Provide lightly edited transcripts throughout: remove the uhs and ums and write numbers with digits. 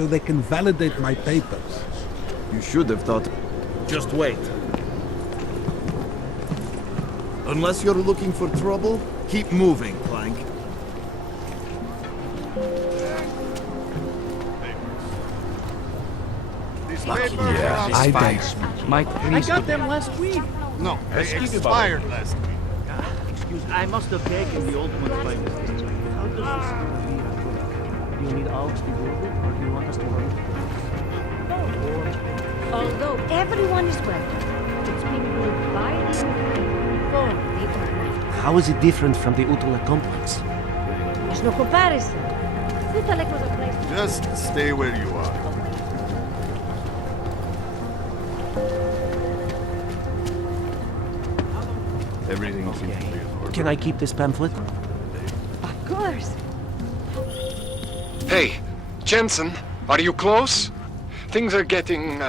so they can validate my papers. You should have thought... Just wait. Unless you're looking for trouble, keep moving, Clank. Yeah, I thanks. Mike, I got them last week. No, they expired last week. excuse me. I must have taken the old ones by mistake. How does this beer work? Do you need Alex to build it, or do you want us to run it? Although everyone is welcome, it's being built by the for the Utala. How is it different from the Utala complex? There's no comparison. Utala was a place. Just stay where you are. Everything seems to be in order. Can I keep this pamphlet? Of course. Hey, Jensen, are you close? Things are getting,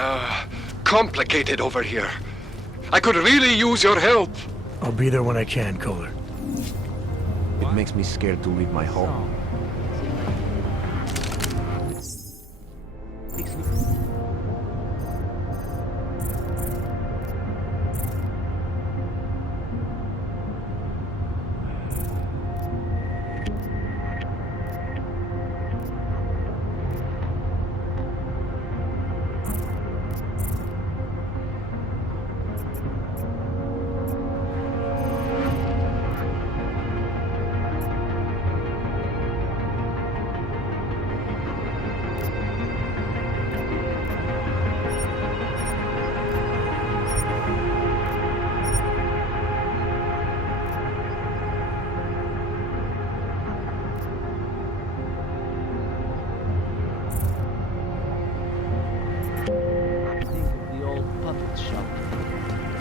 complicated over here. I could really use your help. I'll be there when I can, Kohler. It makes me scared to leave my home.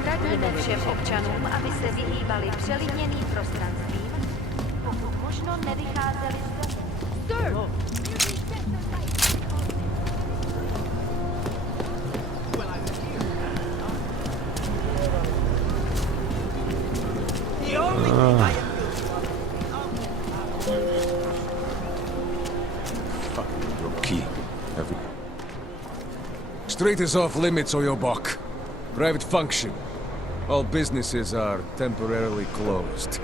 Radíme všem občanům, aby se vyhýbali přelidněným prostranství, pokud možno nevycházeli z domu. Street is off limits, Oyobok. Private function. All businesses are temporarily closed.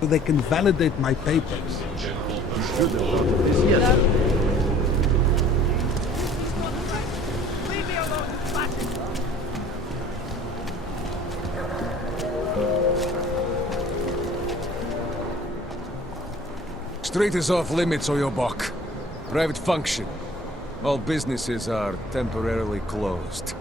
So they can validate my papers. Street is off limits, Oyobok. Private function. All businesses are temporarily closed.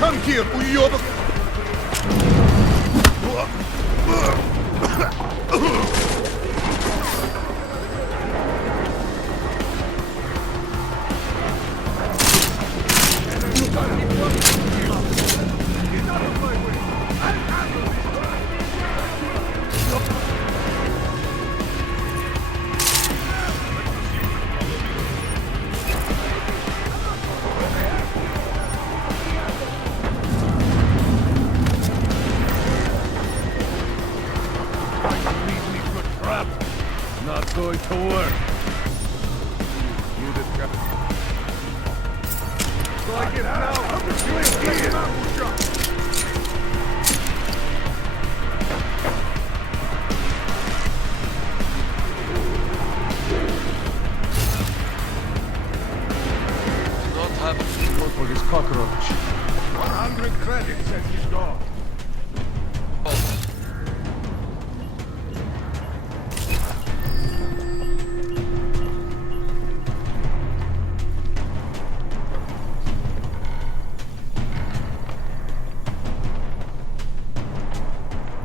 Come here, уёбок! to work. You discovered. So I get now. Not have a for this cockroach. 100 credits says he's gone.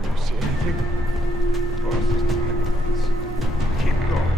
You see anything? Process chemicals. Keep going.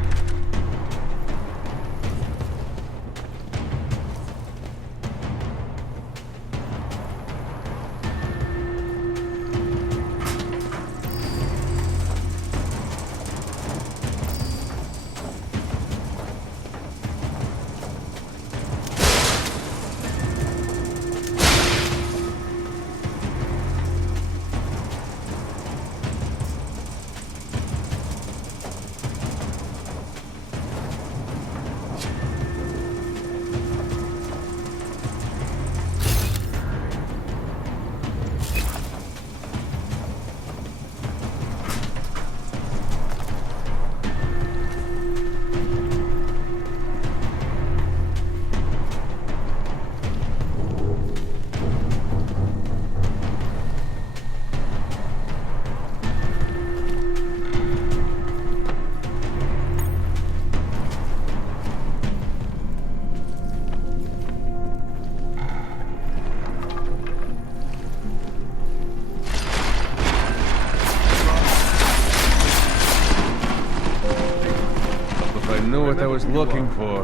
If I knew what I was looking for.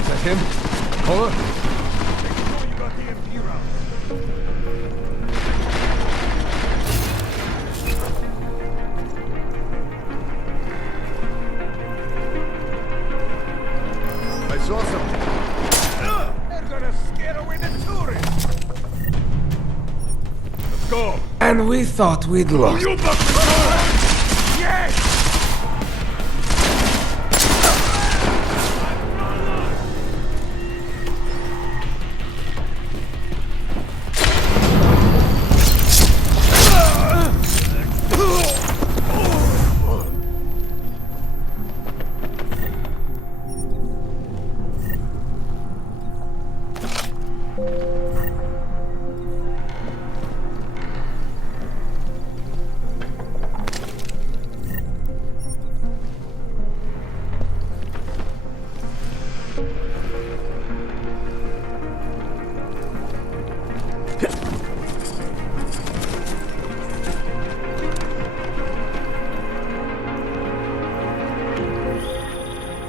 Is that him? Hold on. You got the MP round. I saw something. They're gonna scare away the tourists. Let's go. And we thought we'd lost. You buck. Yes.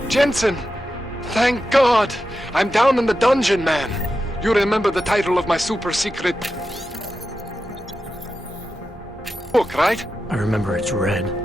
Jensen! Thank God! I'm down in the dungeon, man. You remember the title of my super secret book, right? I remember it's red.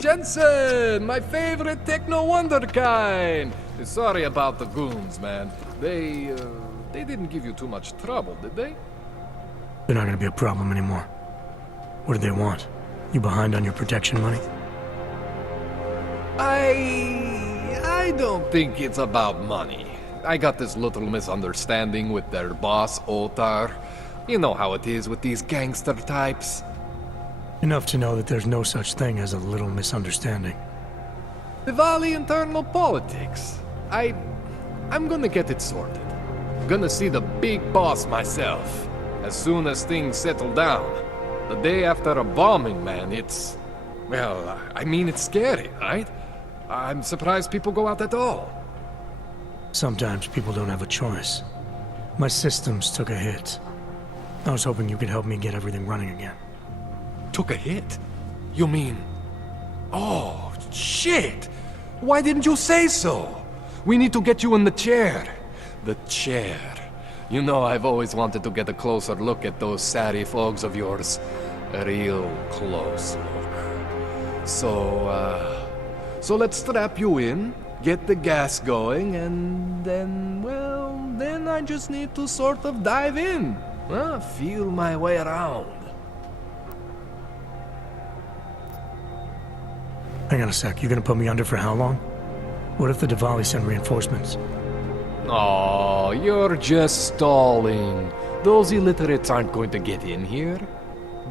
Jensen, my favorite techno wonderkind. Sorry about the goons, man. They didn't give you too much trouble, did they? They're not gonna be a problem anymore. What do they want? You behind on your protection money? I don't think it's about money. I got this little misunderstanding with their boss, Otar. You know how it is with these gangster types. Enough to know that there's no such thing as a little misunderstanding. Diwali internal politics. I'm gonna get it sorted. Gonna see the big boss myself. As soon as things settle down. The day after a bombing, man, it's... Well, I mean, it's scary, right? I'm surprised people go out at all. Sometimes people don't have a choice. My systems took a hit. I was hoping you could help me get everything running again. Took a hit? You mean... Oh, shit! Why didn't you say so? We need to get you in the chair. The chair. You know, I've always wanted to get a closer look at those Sari folks of yours. A real close look. So let's strap you in, get the gas going, and then, well, then I just need to sort of dive in. Feel my way around. Hang on a sec, you gonna put me under for how long? What if the Diwali send reinforcements? Oh, you're just stalling. Those illiterates aren't going to get in here.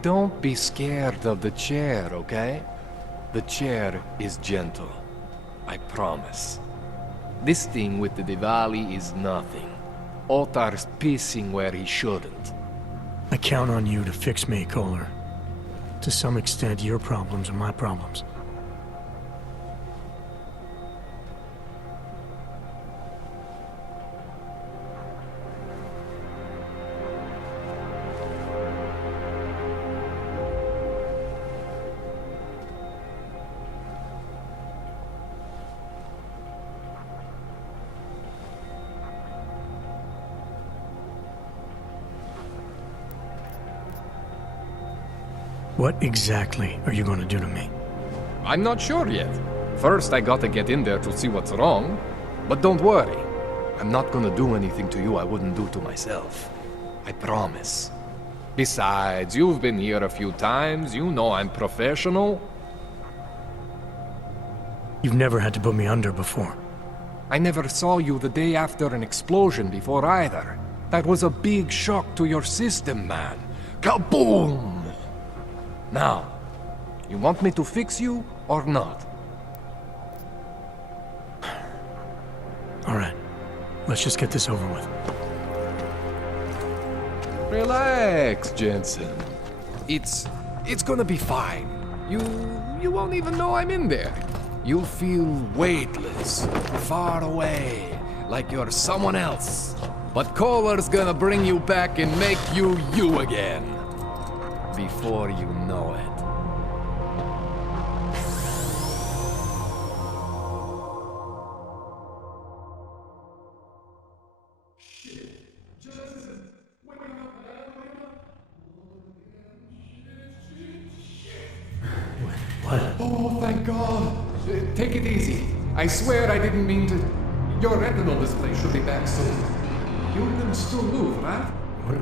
Don't be scared of the chair, okay? The chair is gentle. I promise. This thing with the Diwali is nothing. Otar's pissing where he shouldn't. I count on you to fix me, Kohler. To some extent, your problems are my problems. What exactly are you going to do to me? I'm not sure yet. First, I gotta get in there to see what's wrong. But don't worry. I'm not gonna do anything to you I wouldn't do to myself. I promise. Besides, you've been here a few times. You know I'm professional. You've never had to put me under before. I never saw you the day after an explosion before either. That was a big shock to your system, man. Kaboom! Now, you want me to fix you or not? All right, let's just get this over with. Relax, Jensen. It's gonna be fine. You won't even know I'm in there. You'll feel weightless, far away, like you're someone else. But Kohler's gonna bring you back and make you you again. Before you know it. What? Oh, thank God. Take it easy. I swear I didn't mean to... Your retinal display should be back soon. You can still move, right?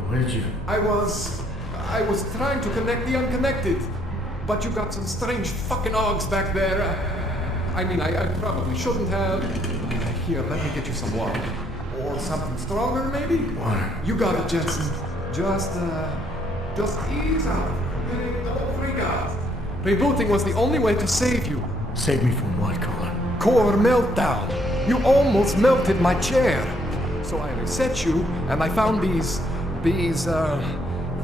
Where did you... I was trying to connect the unconnected. But you got some strange fucking ogs back there. I mean, I probably shouldn't have... Here, let me get you some water. Or something stronger, maybe? Water. You got it, Jensen. Just ease out. Don't freak out. Rebooting was the only way to save you. Save me from what, Kohler? Core meltdown. You almost melted my chair. So I reset you, and I found these...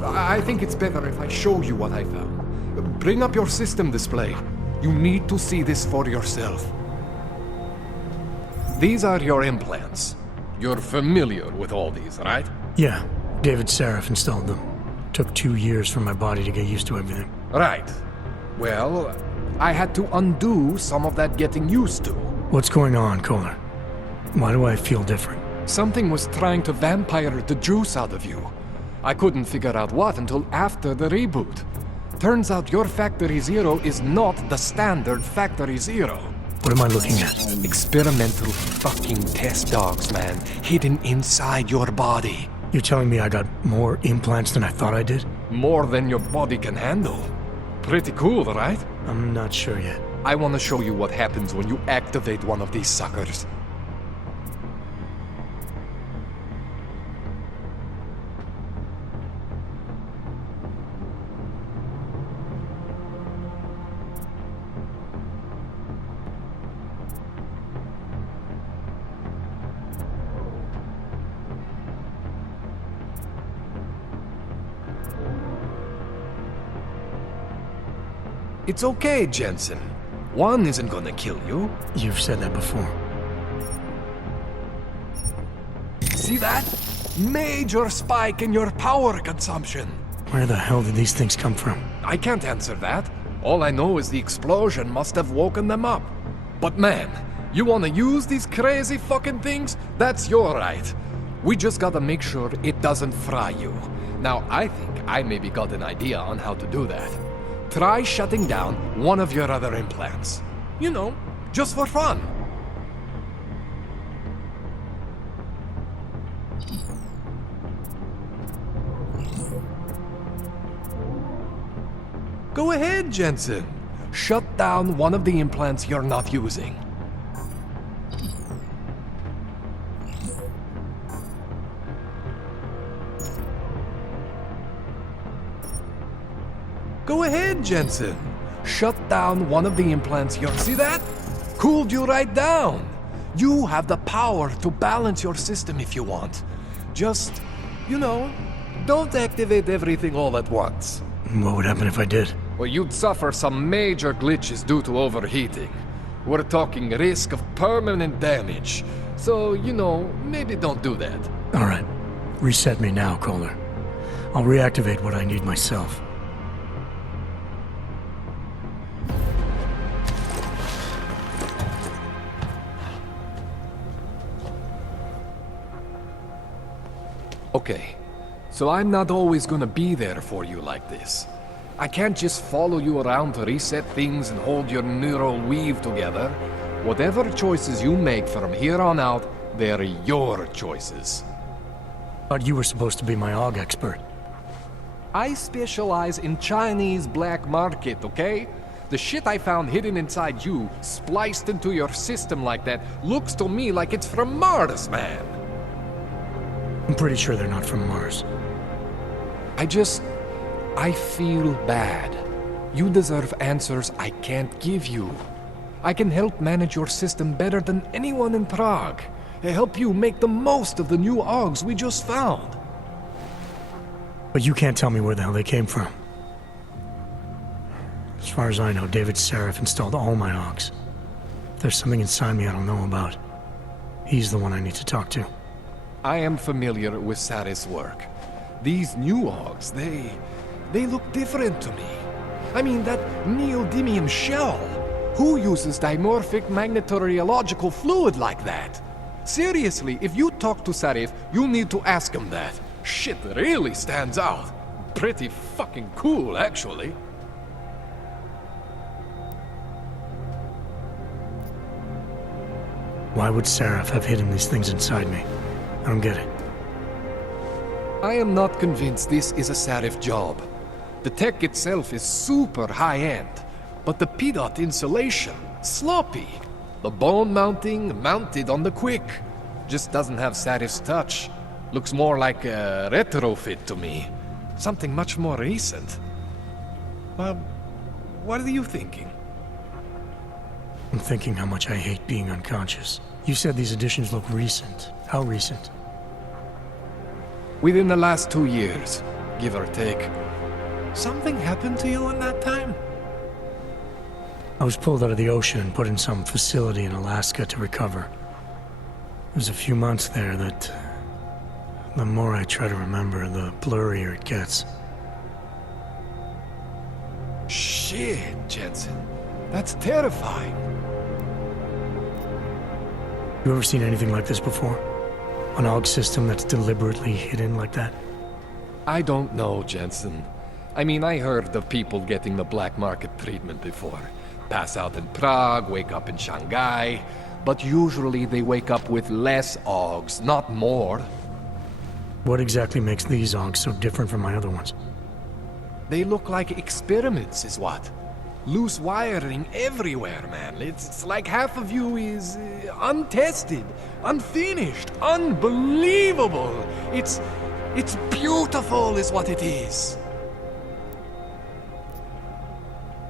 I think it's better if I show you what I found. Bring up your system display. You need to see this for yourself. These are your implants. You're familiar with all these, right? Yeah, David Seraph installed them. Took 2 years for my body to get used to everything. Right. Well, I had to undo some of that getting used to. What's going on, Kohler? Why do I feel different? Something was trying to vampire the juice out of you. I couldn't figure out what until after the reboot. Turns out your Factory Zero is not the standard Factory Zero. What am I looking at? Experimental fucking test dogs, man. Hidden inside your body. You're telling me I got more implants than I thought I did? More than your body can handle. Pretty cool, right? I'm not sure yet. I want to show you what happens when you activate one of these suckers. It's okay, Jensen. One isn't gonna kill you. You've said that before. See that? Major spike in your power consumption. Where the hell did these things come from? I can't answer that. All I know is the explosion must have woken them up. But man, you wanna use these crazy fucking things? That's your right. We just gotta make sure it doesn't fry you. Now, I think I maybe got an idea on how to do that. Try shutting down one of your other implants. You know, just for fun. Go ahead, Jensen. Shut down one of the implants you're not using. Go ahead, Jensen. Shut down one of the implants you're... See that? Cooled you right down. You have the power to balance your system if you want. Just, you know, don't activate everything all at once. What would happen if I did? Well, you'd suffer some major glitches due to overheating. We're talking risk of permanent damage. So, you know, maybe don't do that. All right. Reset me now, Kohler. I'll reactivate what I need myself. Okay, so I'm not always gonna be there for you like this. I can't just follow you around to reset things and hold your neural weave together. Whatever choices you make from here on out, they're your choices. Thought you were supposed to be my AUG expert. I specialize in Chinese black market, okay? The shit I found hidden inside you, spliced into your system like that, looks to me like it's from Mars, man. I'm pretty sure they're not from Mars. I feel bad. You deserve answers I can't give you. I can help manage your system better than anyone in Prague. Help you make the most of the new AUGs we just found. But you can't tell me where the hell they came from. As far as I know, David Seraph installed all my AUGs. If there's something inside me I don't know about, he's the one I need to talk to. I am familiar with Sarah's work. These new AUGs, they look different to me. I mean, that neodymium shell. Who uses dimorphic magnetorheological fluid like that? Seriously, if you talk to Sarif, you need to ask him that. Shit really stands out. Pretty fucking cool, actually. Why would Seraph have hidden these things inside me? I don't get it. I am not convinced this is a Sarif job. The tech itself is super high-end, but the PDOT insulation, sloppy. The bone mounting, mounted on the quick. Just doesn't have Sarif's touch. Looks more like a retrofit to me. Something much more recent. Well, what are you thinking? I'm thinking how much I hate being unconscious. You said these additions look recent. How recent? Within the last 2 years, give or take. Something happened to you in that time? I was pulled out of the ocean and put in some facility in Alaska to recover. There's a few months there that... the more I try to remember, the blurrier it gets. Shit, Jensen. That's terrifying. You ever seen anything like this before? An AUG system that's deliberately hidden like that? I don't know, Jensen. I mean, I heard of people getting the black market treatment before. pass out in Prague, wake up in Shanghai, but usually they wake up with less Augs, not more. What exactly makes these Augs so different from my other ones? They look like experiments, is what? Loose wiring everywhere, man. It's like half of you is untested, unfinished, unbelievable. It's beautiful, is what it is.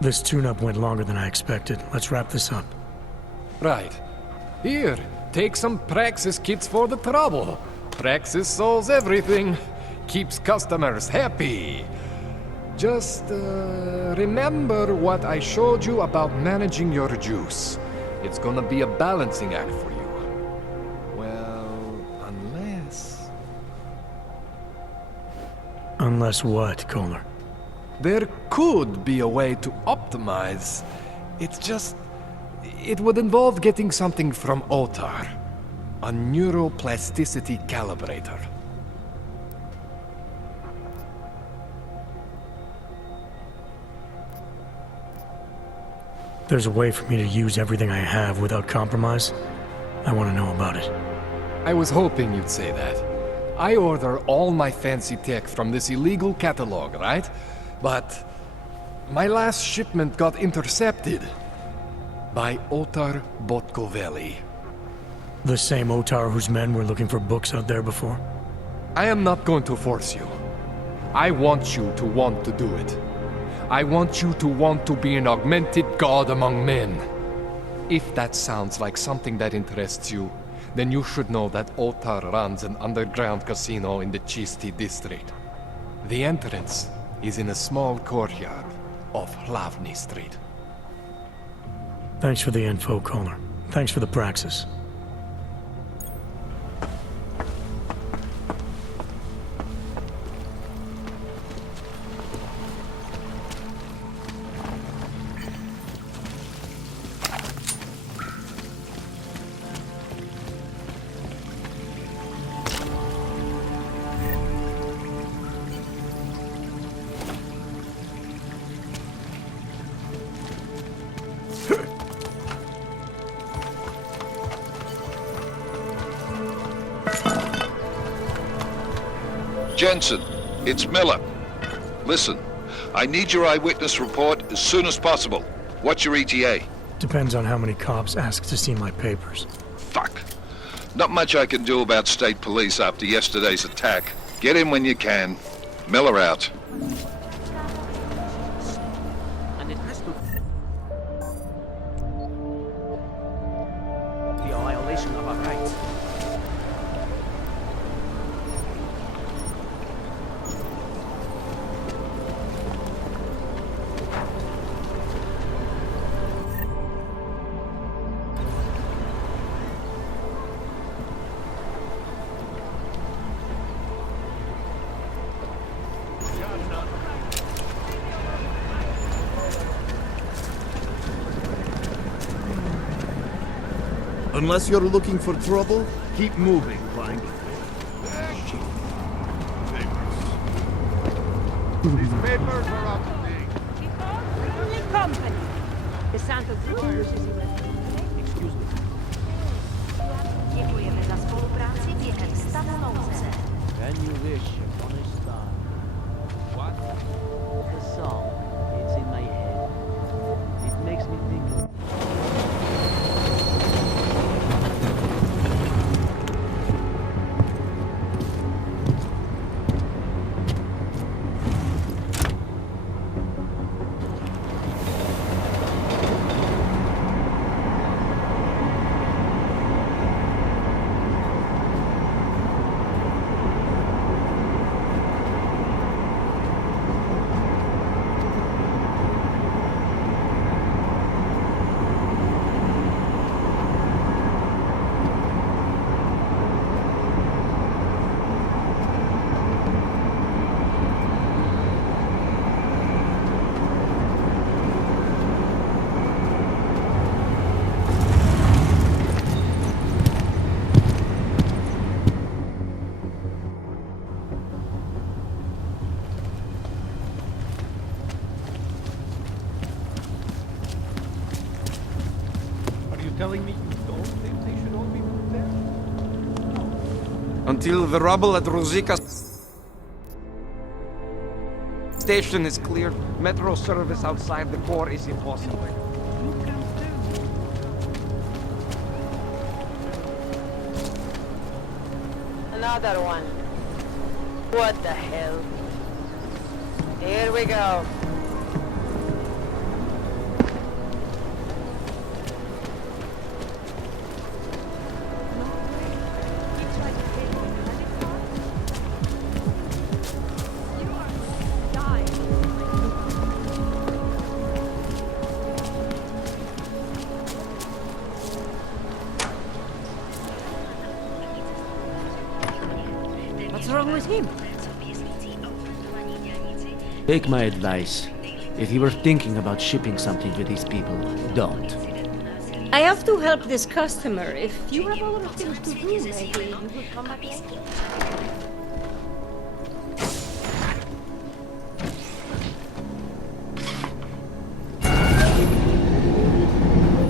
This tune-up went longer than I expected. Let's wrap this up. Right. Here, take some Praxis kits for the trouble. Praxis solves everything. Keeps customers happy. Just, remember what I showed you about managing your juice. It's gonna be a balancing act for you. Well, unless... Unless what, Kohler? There could be a way to optimize. It's just... It would involve getting something from Otar. A neuroplasticity calibrator. There's a way for me to use everything I have without compromise? I want to know about it. I was hoping you'd say that. I order all my fancy tech from this illegal catalog, right? But my last shipment got intercepted by Otar Botkoveli. The same Otar whose men were looking for books out there before? I am not going to force you. I want you to want to do it. I want you to want to be an augmented god among men. If that sounds like something that interests you, then you should know that Otar runs an underground casino in the Chisti district. The entrance is in a small courtyard off Hlavny Street. Thanks for the info, Kohler. Thanks for the praxis. Jensen, it's Miller. Listen, I need your eyewitness report as soon as possible. What's your ETA? Depends on how many cops ask to see my papers. Fuck. Not much I can do about state police after yesterday's attack. Get in when you can. Miller out. And it has to... The violation of our rights. Unless you're looking for trouble, keep moving, Plank. These papers are out of date. Company. The Santo Excuse me. Děkujeme za spolupráci během stavu nouze. Can you wish upon a star? What? The song. It's in my head. It makes me think of... telling me you don't think they should all be moved there? Until the rubble at Rosika station is cleared, metro service outside the core is impossible. Another one. What the hell? Here we go. What's wrong with him? Take my advice. If you were thinking about shipping something to these people, don't. I have to help this customer. If you have other things to do, maybe you would come back in.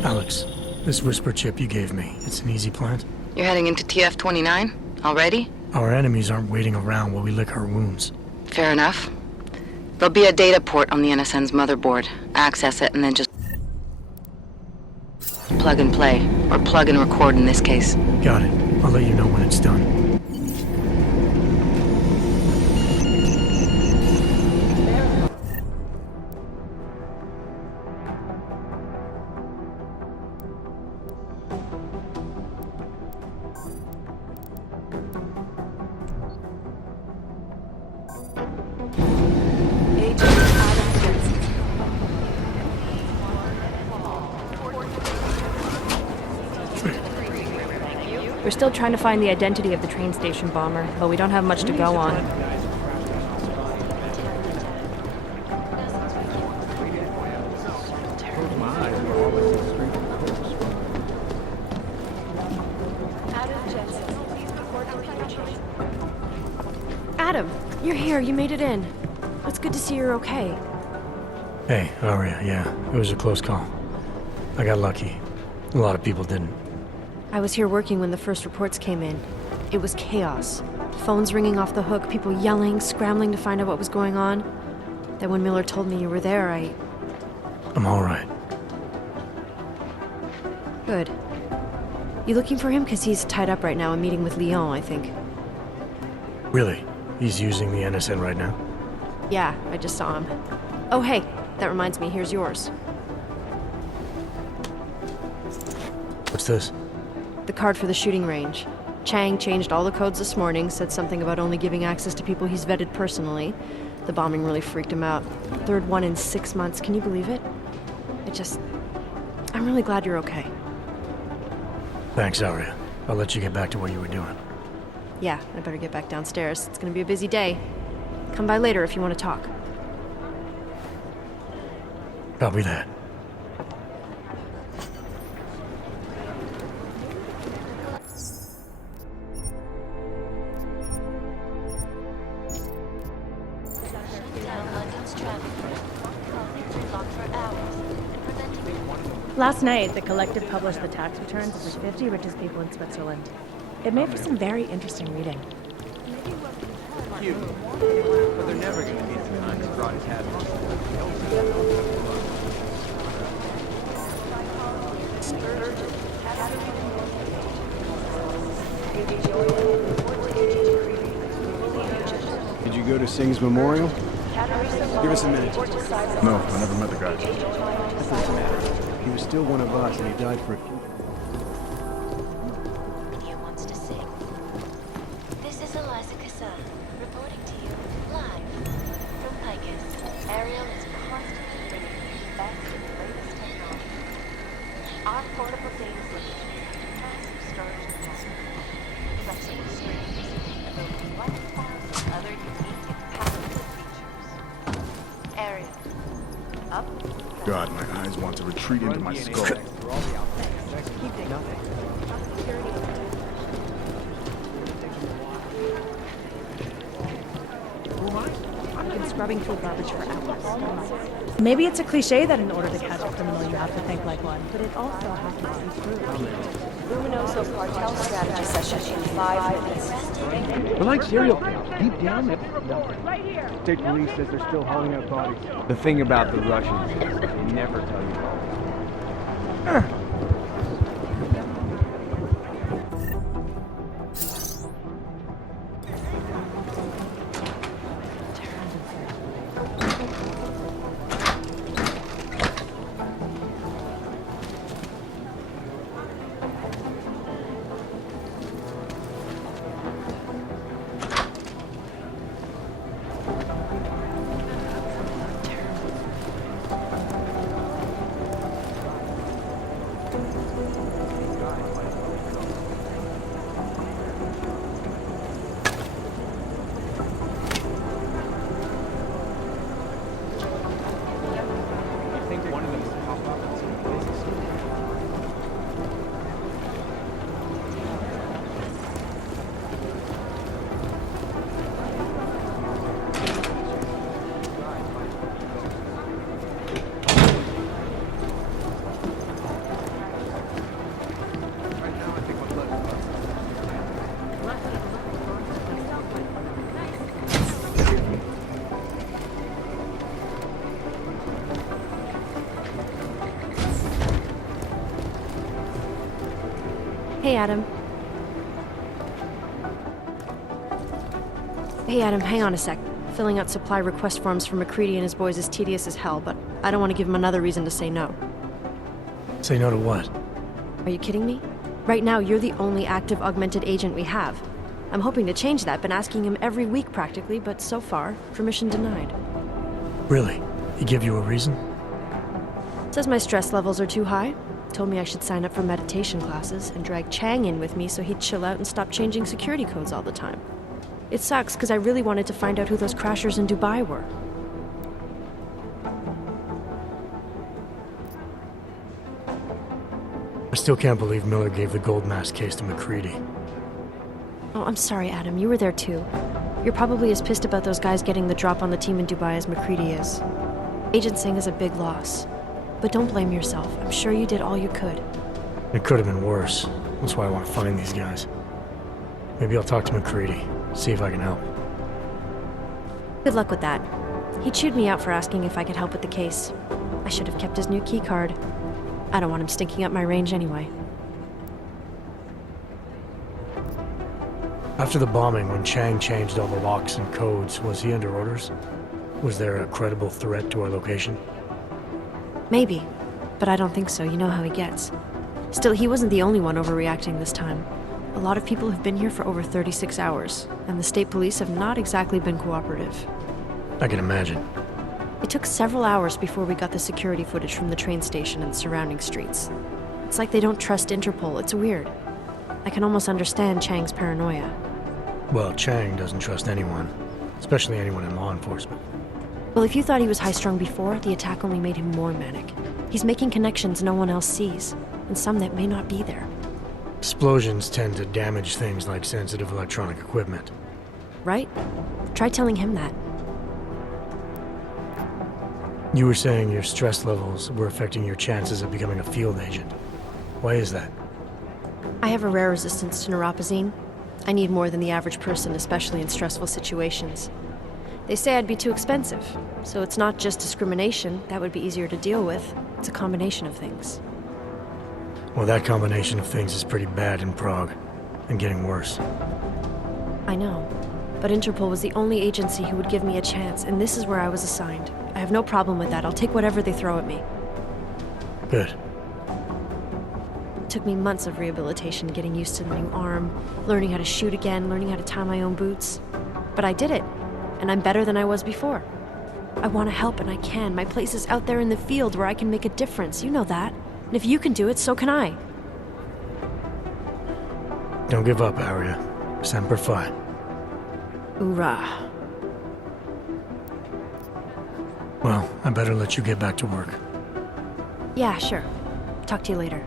Alex, this whisper chip you gave me, it's an easy plant? You're heading into TF-29? Already? Our enemies aren't waiting around while we lick our wounds. Fair enough. There'll be a data port on the NSN's motherboard. Access it and then just plug and play. Or plug and record in this case. Got it. I'll let you know when it's done. We're still trying to find the identity of the train station bomber, but we don't have much to go on. Adam, you're here. You made it in. It's good to see you're okay. Hey, Aria, yeah, it was a close call. I got lucky. A lot of people didn't. I was here working when the first reports came in. It was chaos. Phones ringing off the hook, people yelling, scrambling to find out what was going on. Then when Miller told me you were there, I'm all right. Good. You looking for him? Because he's tied up right now and meeting with Lyon, I think. Really? He's using the NSN right now? Yeah, I just saw him. Oh, hey, that reminds me, here's yours. What's this? The card for the shooting range. Chang changed all the codes this morning, said something about only giving access to people he's vetted personally. The bombing really freaked him out. Third one in 6 months, can you believe it? I'm really glad you're okay. Thanks, Aria. I'll let you get back to what you were doing. Yeah, I better get back downstairs. It's gonna be a busy day. Come by later if you want to talk. Copy that. Last night, the collective published the tax returns of the 50 richest people in Switzerland. It made for some very interesting reading. Cute. But they're never going to be the kind that brought cabinets. Did you go to Singh's memorial? Give us a minute. No, I never met the guy. That doesn't matter. He was still one of us, and he died for a few. He wants to sing. This is Eliza Kassan, reporting to you live from Picus. Ariel is constantly bringing you the best and latest technology. Our portable data solution is massive storage capacity, flexible screens, and over 1,000 other unique and powerful features. Ariel, up. God, my eyes want to retreat into my skull. scrubbing through garbage for hours. Maybe it's a cliche that in order to catch a criminal you have to think like one, but it also happens to be true. Luminoso cartel strategy session in 5 minutes. We're like serial killers. Deep down, State police says they're still hauling out bodies. The thing about the Russians is they never tell you all. Hey, Adam. Hey, Adam, hang on a sec. Filling out supply request forms for McCready and his boys is tedious as hell, but I don't want to give him another reason to say no. Say no to what? Are you kidding me? Right now, you're the only active augmented agent we have. I'm hoping to change that, been asking him every week practically, but so far, permission denied. Really? He give you a reason? Says my stress levels are too high. Told me I should sign up for meditation classes and drag Chang in with me so he'd chill out and stop changing security codes all the time. It sucks because I really wanted to find out who those crashers in Dubai were. I still can't believe Miller gave the gold mask case to McCready. Oh, I'm sorry, Adam. You were there too. You're probably as pissed about those guys getting the drop on the team in Dubai as McCready is. Agent Singh is a big loss. But don't blame yourself. I'm sure you did all you could. It could have been worse. That's why I want to find these guys. Maybe I'll talk to McCready, see if I can help. Good luck with that. He chewed me out for asking if I could help with the case. I should have kept his new key card. I don't want him stinking up my range anyway. After the bombing, when Chang changed all the locks and codes, was he under orders? Was there a credible threat to our location? Maybe, but I don't think so. You know how he gets. Still, he wasn't the only one overreacting this time. A lot of people have been here for over 36 hours, and the state police have not exactly been cooperative. I can imagine. It took several hours before we got the security footage from the train station and surrounding streets. It's like they don't trust Interpol. It's weird. I can almost understand Chang's paranoia. Well, Chang doesn't trust anyone, especially anyone in law enforcement. Well, if you thought he was high-strung before, the attack only made him more manic. He's making connections no one else sees, and some that may not be there. Explosions tend to damage things like sensitive electronic equipment. Right? Try telling him that. You were saying your stress levels were affecting your chances of becoming a field agent. Why is that? I have a rare resistance to neuropazine. I need more than the average person, especially in stressful situations. They say I'd be too expensive, so it's not just discrimination. That would be easier to deal with. It's a combination of things. Well, that combination of things is pretty bad in Prague, and getting worse. I know, but Interpol was the only agency who would give me a chance, and this is where I was assigned. I have no problem with that. I'll take whatever they throw at me. Good. It took me months of rehabilitation, getting used to the new arm, learning how to shoot again, learning how to tie my own boots. But I did it. And I'm better than I was before. I want to help and I can. My place is out there in the field where I can make a difference. You know that. And if you can do it, so can I. Don't give up, Aria. Semper Fi. Hoorah. Well, I better let you get back to work. Yeah, sure. Talk to you later.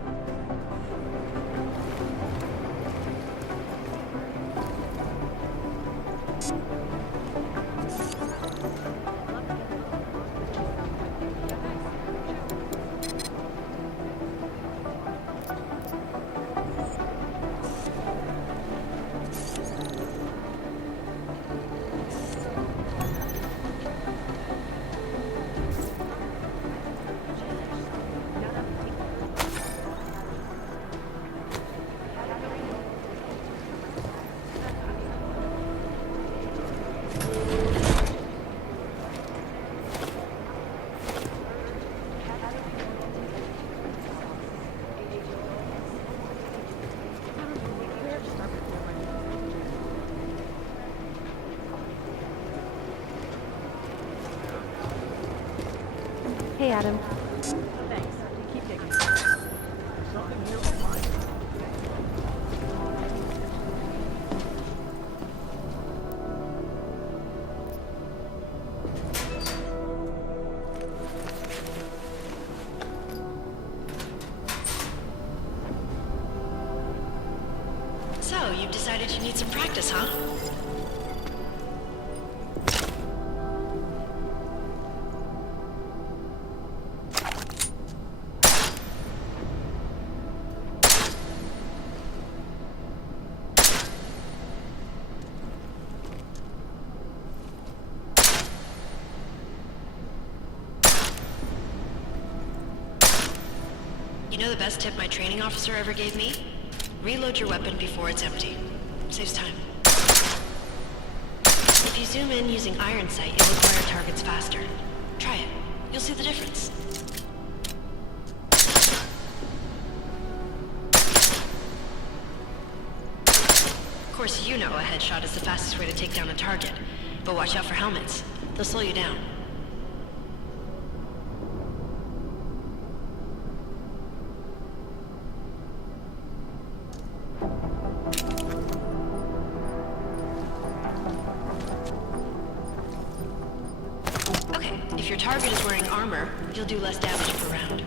Hey, Adam. Thanks. Keep digging. Something here will find. So, you've decided you need some practice, huh? You know the best tip my training officer ever gave me? Reload your weapon before it's empty. Saves time. If you zoom in using iron sight, you'll acquire targets faster. Try it. You'll see the difference. Of course, you know a headshot is the fastest way to take down a target. But watch out for helmets. They'll slow you down. If your target is wearing armor, you'll do less damage per round.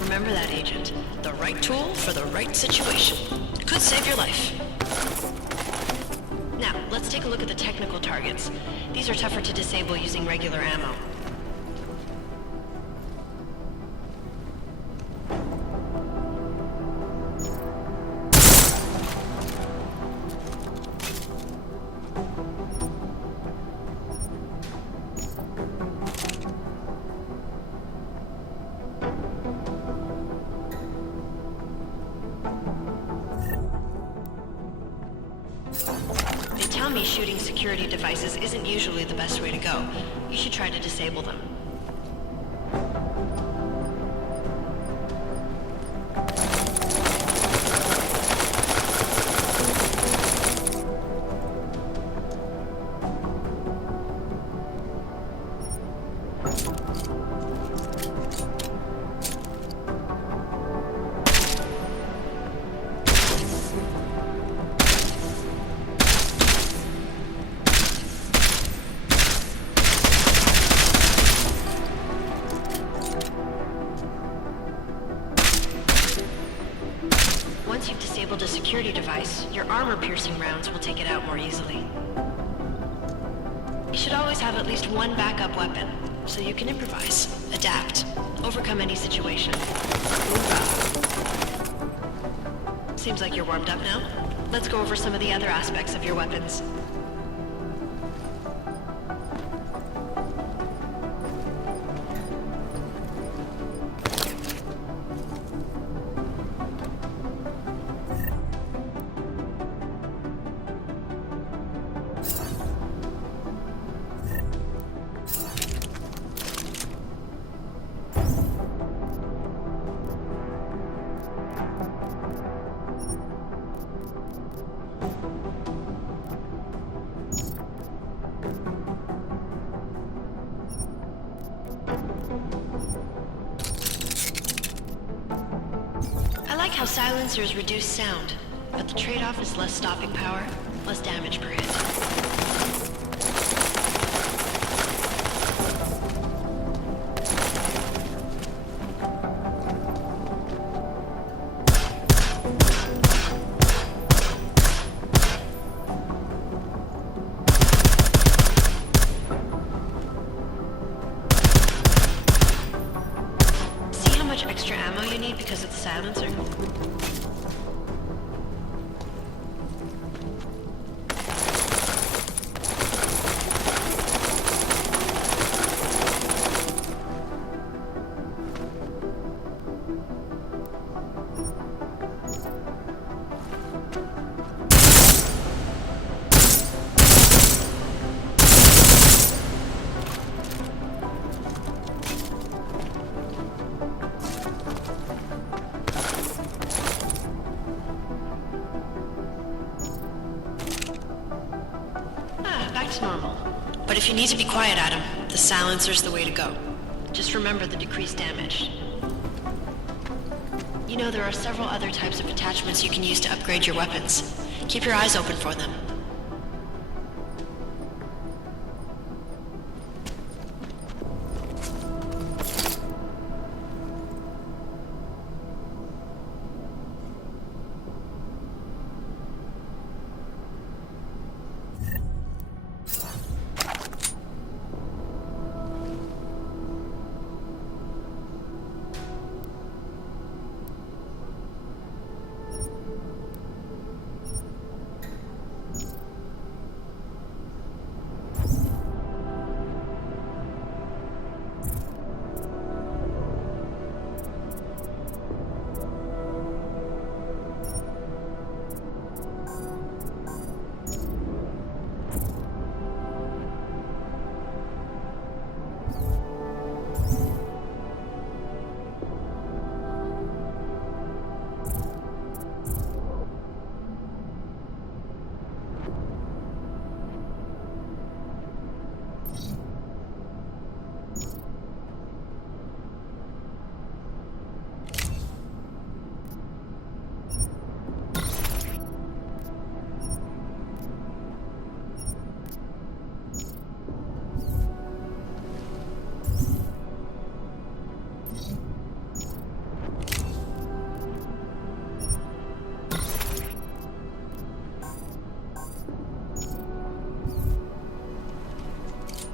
Remember that, Agent. The right tool for the right situation. Could save your life. Now, let's take a look at the technical targets. These are tougher to disable using regular ammo. They tell me shooting security devices isn't usually the best way to go. You should try to disable them. Once you've disabled a security device, your armor-piercing rounds will take it out more easily. You should always have at least one backup weapon, so you can improvise, adapt, overcome any situation. Seems like you're warmed up now. Let's go over some of the other aspects of your weapons. how silencers reduce sound, but the trade-off is less stopping power, less damage per hit. Extra ammo you need because of the silencer? Back to normal. But if you need to be quiet, Adam, the silencer's the way to go. Just remember the decreased damage. You know, there are several other types of attachments you can use to upgrade your weapons. Keep your eyes open for them.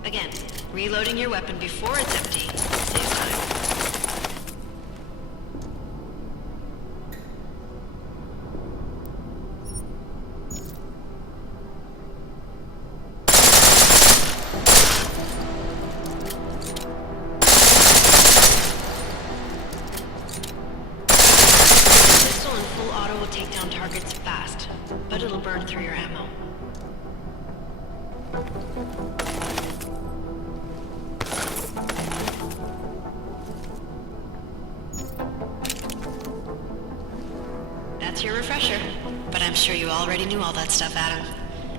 Again, reloading your weapon before it's empty saves time. Pistol and full auto will take down targets fast, but it'll burn through your ammo. That's your refresher, but I'm sure you already knew all that stuff, Adam.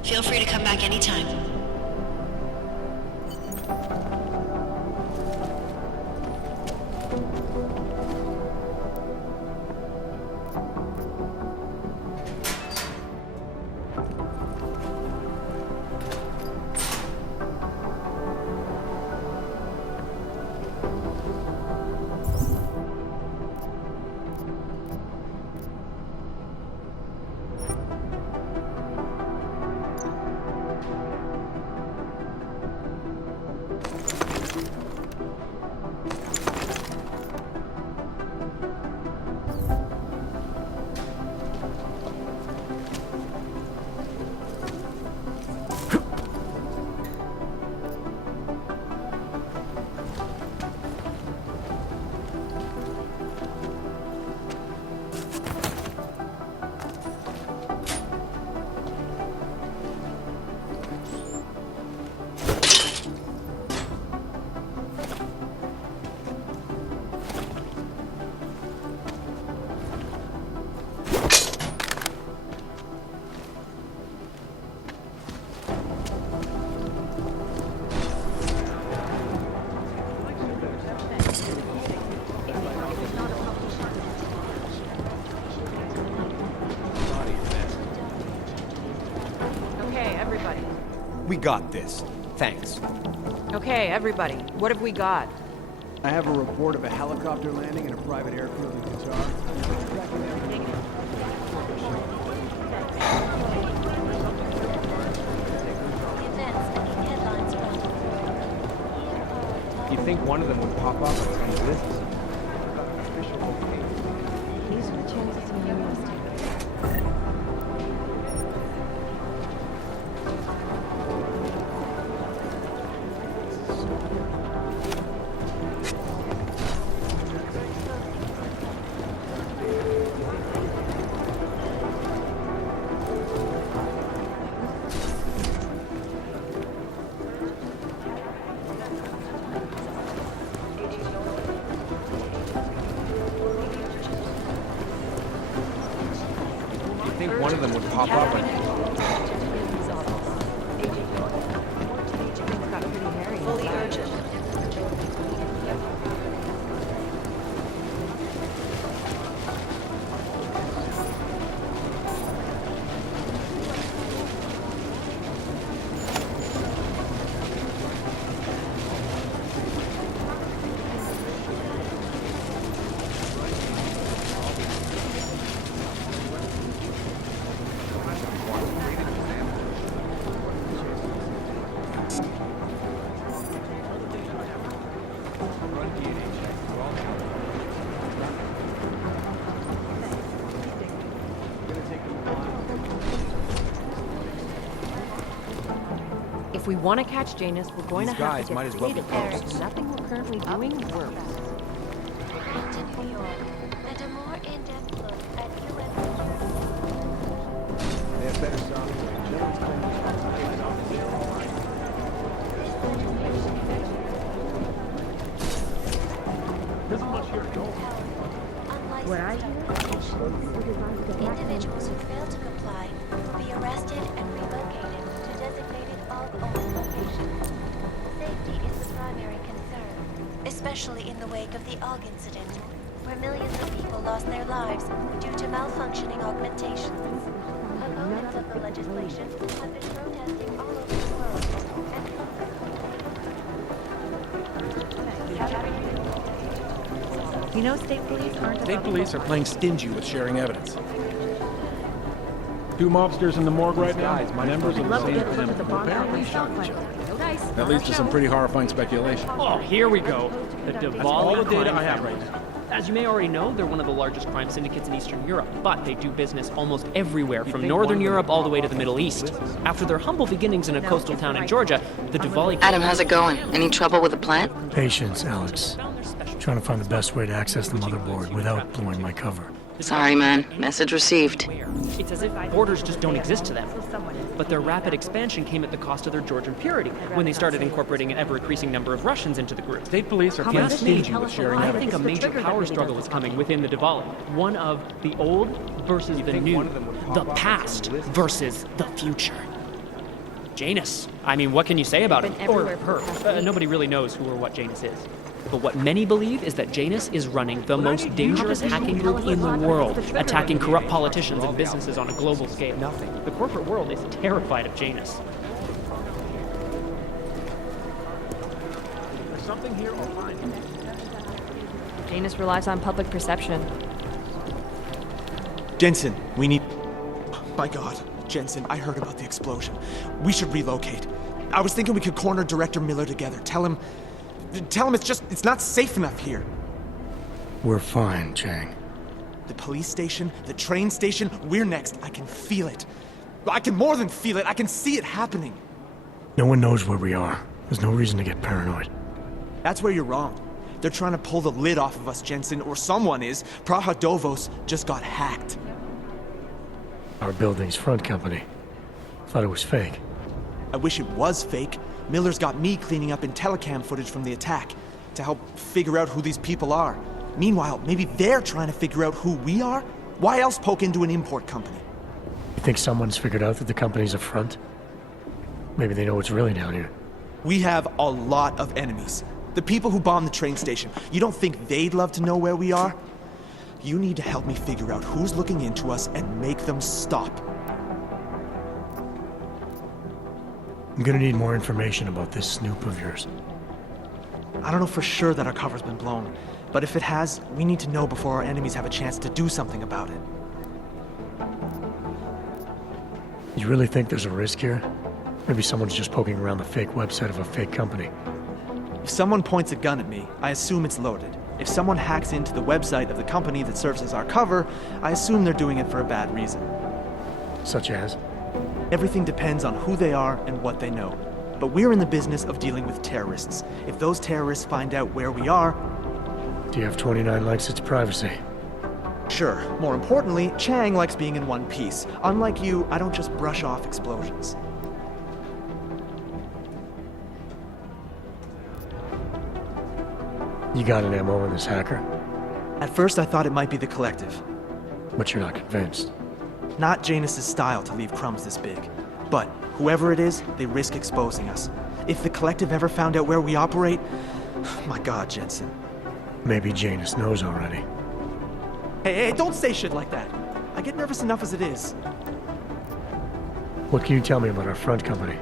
Feel free to come back anytime. We got this. Thanks. Okay, everybody, what have we got? I have a report of a helicopter landing in a private airfield in Qatar. You think one of them would pop up on some lists? These are the chances of your mistake. You think one of them would pop up on Fully urgent. If we want to catch Janus, we're going These to have guys to might get as well be creative. ghosts. Nothing we're currently doing works. Return to New York and a more in-depth look at U.S. They have better software. Miller's What I hear? Individuals who fail to comply will be arrested and relocated to designated AUG-owned locations. Safety is the primary concern, especially in the wake of the AUG incident, where millions of people lost their lives due to malfunctioning augmentations. Opponents of the legislation have been protesting all over the world, You know, state police aren't State police are playing stingy with sharing evidence. Two mobsters in the morgue right now, members of the same family, who apparently shot each other. That leads to some pretty horrifying speculation. Oh, here we go. The That's Diwali all the data crime I have family. right now. As you may already know, they're one of the largest crime syndicates in Eastern Europe, but they do business almost everywhere, from think Northern one of them Europe would all the way to pop the up Middle on East. lists? After their humble beginnings in a coastal town in Georgia, the Diwali... Adam, how's it going? Any trouble with the plant? Patience, Alex. Trying to find the best way to access the motherboard without blowing my cover. Sorry, man. Message received. It's as if borders just don't exist to them. But their rapid expansion came at the cost of their Georgian purity when they started incorporating an ever-increasing number of Russians into the group. State police are playing stingy with sharing I evidence. think a major power struggle is coming within the Diwali. One of the old versus the new. The past versus the future. Janus. I mean, what can you say about him? Or her. Nobody really knows who or what Janus is. But what many believe is that Janus is running the most dangerous hacking group in the world, attacking corrupt politicians and businesses on a global scale. The corporate world is terrified of Janus. There's something here or mine. Janus relies on public perception. Jensen, we need... My God, Jensen, I heard about the explosion. We should relocate. I was thinking we could corner Director Miller together. Tell him it's not safe enough here. We're fine, Chang. The police station, the train station, we're next. I can feel it. I can more than feel it. I can see it happening. No one knows where we are. There's no reason to get paranoid. That's where you're wrong. They're trying to pull the lid off of us, Jensen, or someone is. Praha Dovos just got hacked. Our building's front company. Thought it was fake. I wish it was fake. Miller's got me cleaning up IntelliCam footage from the attack to help figure out who these people are. Meanwhile, maybe they're trying to figure out who we are? Why else poke into an import company? You think someone's figured out that the company's a front? Maybe they know what's really down here. We have a lot of enemies. The people who bombed the train station. You don't think they'd love to know where we are? You need to help me figure out who's looking into us and make them stop. I'm gonna need more information about this snoop of yours. I don't know for sure that our cover's been blown, but if it has, we need to know before our enemies have a chance to do something about it. You really think there's a risk here? Maybe someone's just poking around the fake website of a fake company. If someone points a gun at me, I assume it's loaded. If someone hacks into the website of the company that serves as our cover, I assume they're doing it for a bad reason. Such as? Everything depends on who they are and what they know. But we're in the business of dealing with terrorists. If those terrorists find out where we are... Do you have 29 likes its privacy? Sure. More importantly, Chang likes being in one piece. Unlike you, I don't just brush off explosions. You got an MO on this hacker? At first I thought it might be the Collective. But you're not convinced? Not Janus's style to leave crumbs this big. But whoever it is, they risk exposing us. If the Collective ever found out where we operate... My God, Jensen. Maybe Janus knows already. Hey, don't say shit like that. I get nervous enough as it is. What can you tell me about our front company?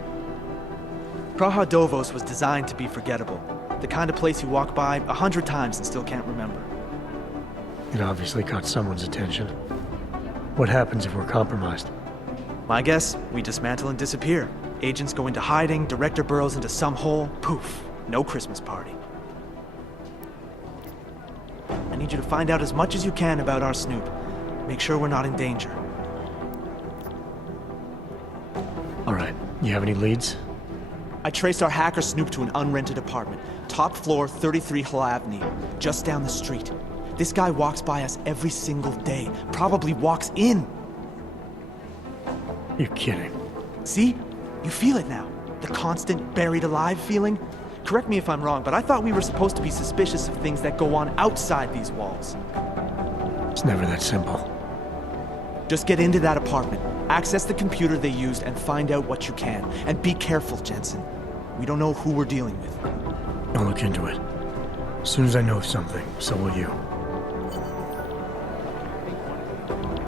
Praha Dovos was designed to be forgettable. The kind of place you walk by 100 times and still can't remember. It obviously caught someone's attention. What happens if we're compromised? My guess, we dismantle and disappear. Agents go into hiding, Director burrows into some hole, poof, no Christmas party. I need you to find out as much as you can about our snoop. Make sure we're not in danger. All right, you have any leads? I traced our hacker snoop to an unrented apartment. Top floor, 33 Halavni, just down the street. This guy walks by us every single day, probably walks in. You're kidding. See? You feel it now. The constant buried alive feeling. Correct me if I'm wrong, but I thought we were supposed to be suspicious of things that go on outside these walls. It's never that simple. Just get into that apartment, access the computer they used, and find out what you can. And be careful, Jensen. We don't know who we're dealing with. I'll look into it. As soon as I know something, so will you.